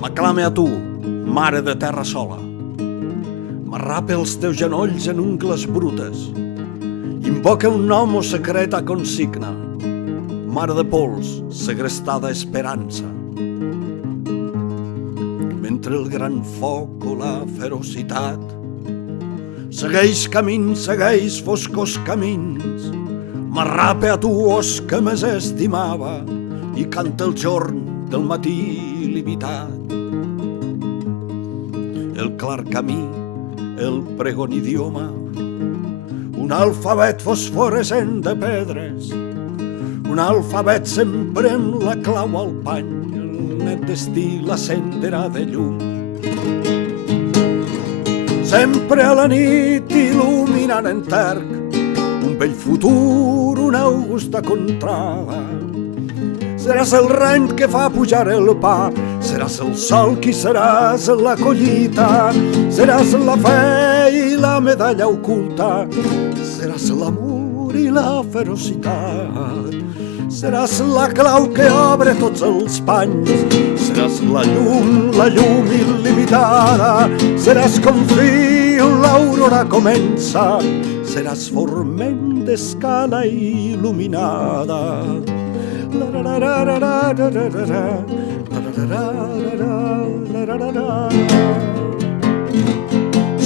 M'aclame a tu, mare de terra sola. M'arrapa els teus genolls en ungles brutes. Invoca un nom o secreta consigna. Mare de pols, segrestada esperança. Mentre el gran foc o la ferocitat segueix camins, segueix foscos camins, m'arrapa a tu, os que més estimava, i canta el jorn del matí limitat. El clar camí, el pregon idioma, un alfabet fosforescent de pedres, un alfabet sempre amb la clau al pany, el net destí la cendera de llum. Sempre a la nit il·luminant en terc un vell futur, una augusta contrada. Seràs el reny que fa pujar el pa, seràs el sol qui seràs la collita, seràs la fe i la medalla oculta, seràs l'amor i la ferocitat, seràs la clau que obre tots els panys, seràs la llum il·limitada, seràs com fil, l'aurora comença, seràs forment d'escala il·luminada.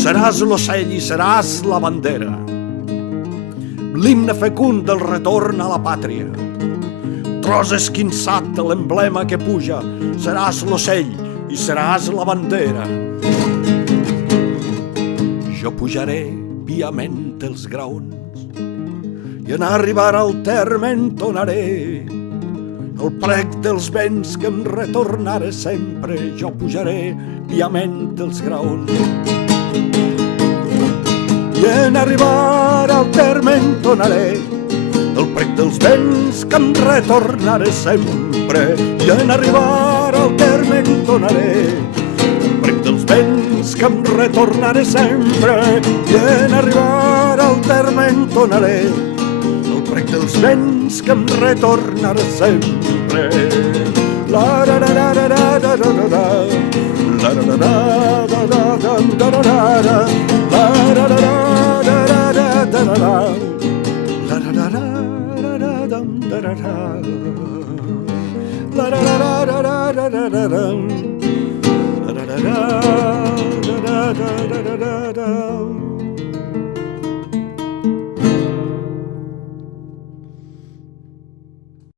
Seràs l'ocell i seràs la bandera, l'himne fecund del retorn a la pàtria, tros esquinçat de l'emblema que puja, seràs l'ocell i seràs la bandera. Jo pujaré piament els graons i en arribar al terme entonaré el prec dels vents que em retornaré sempre. Jo pujaré piament els graons i en arribar al terme entonaré el prec dels vents que em retornaré sempre. I en arribar al terme entonaré el prec dels vents que em retornaré sempre. I en arribar al terme entonaré el prec dels vents que em retornaré sempre. La la la la la la la la la la la la la la la la la la la.